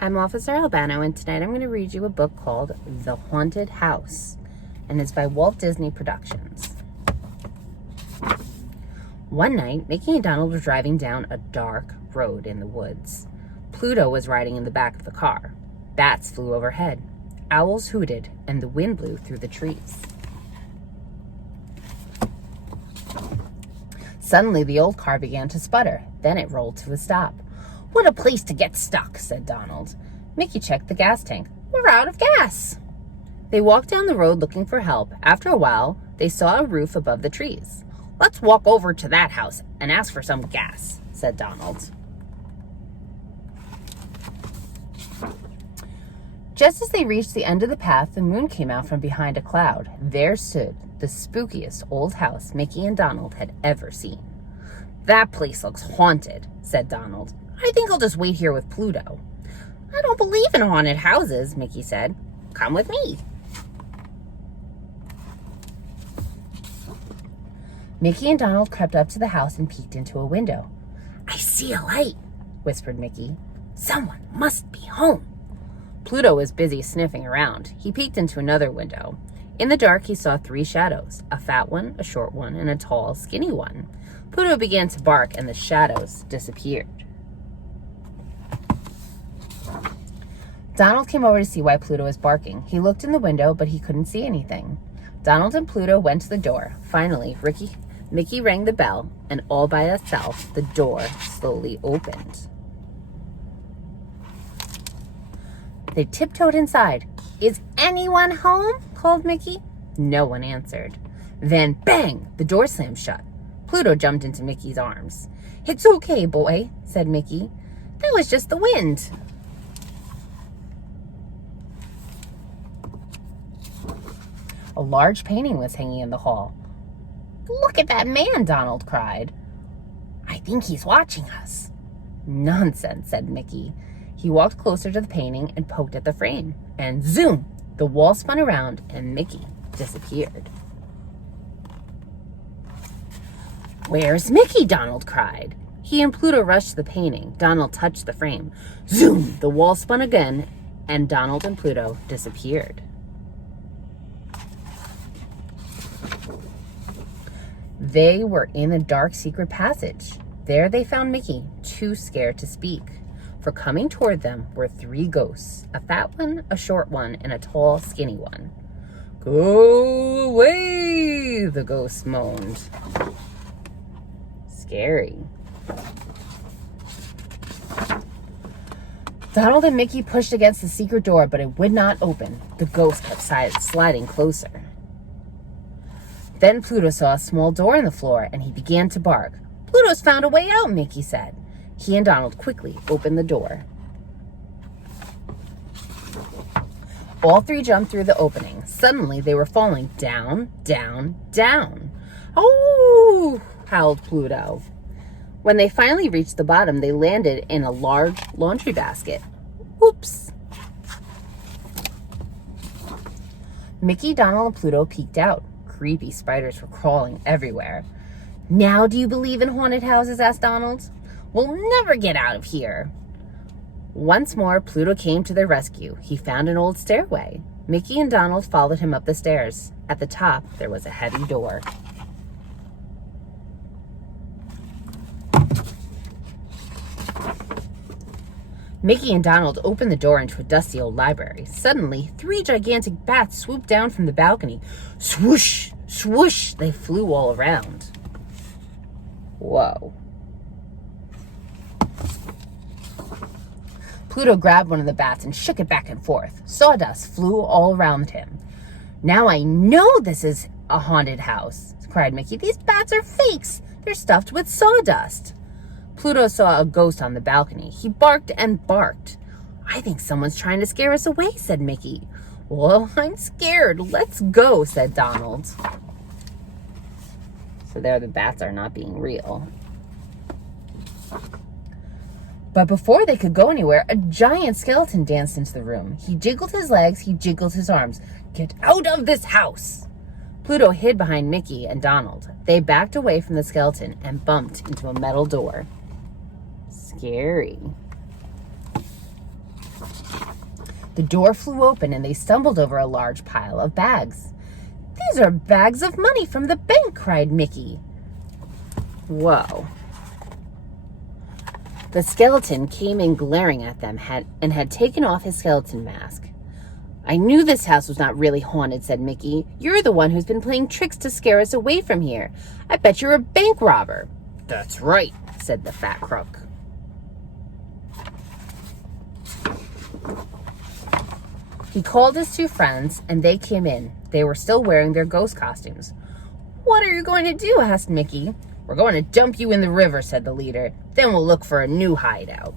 I'm Officer Albano, and tonight I'm going to read you a book called The Haunted House, and it's by Walt Disney Productions. One night, Mickey and Donald were driving down a dark road in the woods. Pluto was riding in the back of the car. Bats flew overhead. Owls hooted, and the wind blew through the trees. Suddenly, the old car began to sputter. Then it rolled to a stop. "What a place to get stuck," said Donald. Mickey checked the gas tank. "We're out of gas." They walked down the road looking for help. After a while, they saw a roof above the trees. "Let's walk over to that house and ask for some gas," said Donald. Just as they reached the end of the path, the moon came out from behind a cloud. There stood the spookiest old house Mickey and Donald had ever seen. "That place looks haunted," said Donald. "I think I'll just wait here with Pluto." "I don't believe in haunted houses," Mickey said. "Come with me." Mickey and Donald crept up to the house and peeked into a window. "I see a light," whispered Mickey. "Someone must be home." Pluto was busy sniffing around. He peeked into another window. In the dark, he saw three shadows, a fat one, a short one, and a tall, skinny one. Pluto began to bark, and the shadows disappeared. Donald came over to see why Pluto was barking. He looked in the window, but he couldn't see anything. Donald and Pluto went to the door. Finally, Mickey rang the bell, and all by itself, the door slowly opened. They tiptoed inside. "Is anyone home?" called Mickey. No one answered. Then, bang! The door slammed shut. Pluto jumped into Mickey's arms. "It's okay, boy," said Mickey. "That was just the wind." A large painting was hanging in the hall. "Look at that man," Donald cried. "I think he's watching us." "Nonsense," said Mickey. He walked closer to the painting and poked at the frame. And zoom! The wall spun around and Mickey disappeared. "Where's Mickey?" Donald cried. He and Pluto rushed to the painting. Donald touched the frame. Zoom! The wall spun again and Donald and Pluto disappeared. They were in a dark secret passage. There they found Mickey, too scared to speak. For coming toward them were three ghosts, a fat one, a short one, and a tall, skinny one. "Go away," the ghosts moaned. Scary. Donald and Mickey pushed against the secret door, but it would not open. The ghosts kept sliding closer. Then Pluto saw a small door in the floor, and he began to bark. "Pluto's found a way out," Mickey said. He and Donald quickly opened the door. All three jumped through the opening. Suddenly, they were falling down, down, down. "Oh!" howled Pluto. When they finally reached the bottom, they landed in a large laundry basket. Oops! Mickey, Donald, and Pluto peeked out. Creepy spiders were crawling everywhere. "Now do you believe in haunted houses?" asked Donald. "We'll never get out of here." Once more, Pluto came to their rescue. He found an old stairway. Mickey and Donald followed him up the stairs. At the top, there was a heavy door. Mickey and Donald opened the door into a dusty old library. Suddenly, three gigantic bats swooped down from the balcony. Swoosh! Swoosh! They flew all around. Whoa. Pluto grabbed one of the bats and shook it back and forth. Sawdust flew all around him. "Now I know this is a haunted house," cried Mickey. "These bats are fakes. They're stuffed with sawdust." Pluto saw a ghost on the balcony. He barked and barked. "I think someone's trying to scare us away," said Mickey. "Well, I'm scared. Let's go," said Donald. So there the bats are not being real. But before they could go anywhere, a giant skeleton danced into the room. He jiggled his legs, he jiggled his arms. "Get out of this house!" Pluto hid behind Mickey and Donald. They backed away from the skeleton and bumped into a metal door. Scary. The door flew open and they stumbled over a large pile of bags. "These are bags of money from the bank," cried Mickey. Whoa. The skeleton came in glaring at them and had taken off his skeleton mask. "I knew this house was not really haunted," said Mickey. "You're the one who's been playing tricks to scare us away from here. I bet you're a bank robber." "That's right," said the fat crook. He called his two friends, and they came in. They were still wearing their ghost costumes. "What are you going to do?" asked Mickey. "We're going to dump you in the river," said the leader. "Then we'll look for a new hideout."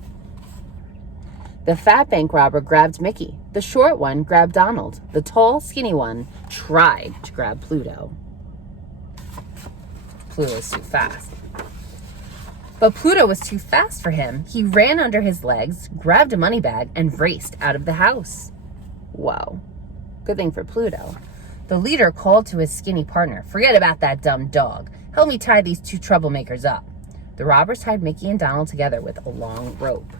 The fat bank robber grabbed Mickey. The short one grabbed Donald. The tall, skinny one tried to grab Pluto. Pluto was too fast. But Pluto was too fast for him. He ran under his legs, grabbed a money bag, and raced out of the house. Whoa. Good thing for Pluto. The leader called to his skinny partner. "Forget about that dumb dog. Help me tie these two troublemakers up." The robbers tied Mickey and Donald together with a long rope.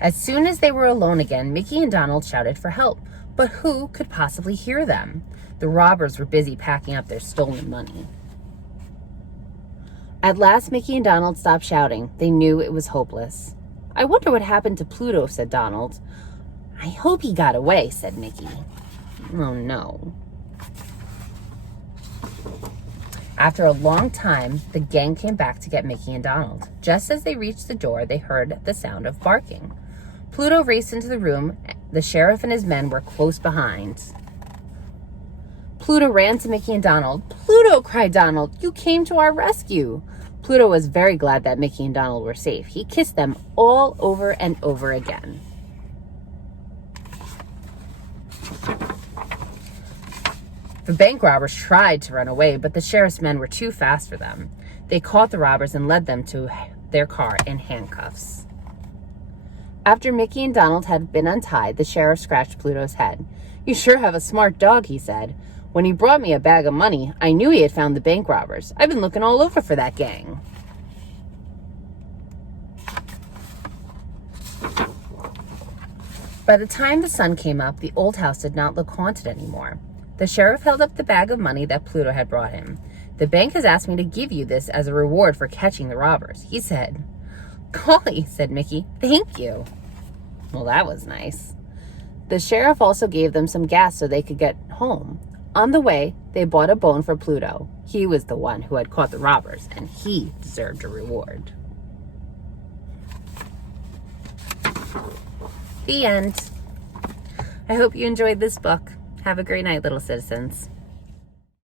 As soon as they were alone again, Mickey and Donald shouted for help. But who could possibly hear them? The robbers were busy packing up their stolen money. At last, Mickey and Donald stopped shouting. They knew it was hopeless. "I wonder what happened to Pluto," said Donald. "I hope he got away," said Mickey. Oh, no. After a long time, the gang came back to get Mickey and Donald. Just as they reached the door, they heard the sound of barking. Pluto raced into the room. The sheriff and his men were close behind. Pluto ran to Mickey and Donald. "Pluto," cried Donald, "you came to our rescue." Pluto was very glad that Mickey and Donald were safe. He kissed them all over and over again. The bank robbers tried to run away, but the sheriff's men were too fast for them. They caught the robbers and led them to their car in handcuffs. After Mickey and Donald had been untied, the sheriff scratched Pluto's head. "You sure have a smart dog," he said. "When he brought me a bag of money, I knew he had found the bank robbers. I've been looking all over for that gang." By the time the sun came up, the old house did not look haunted anymore. The sheriff held up the bag of money that Pluto had brought him. "The bank has asked me to give you this as a reward for catching the robbers," he said. "Golly," said Mickey, "thank you." Well, that was nice. The sheriff also gave them some gas so they could get home. On the way, they bought a bone for Pluto. He was the one who had caught the robbers, and he deserved a reward. The end. I hope you enjoyed this book. Have a great night, little citizens.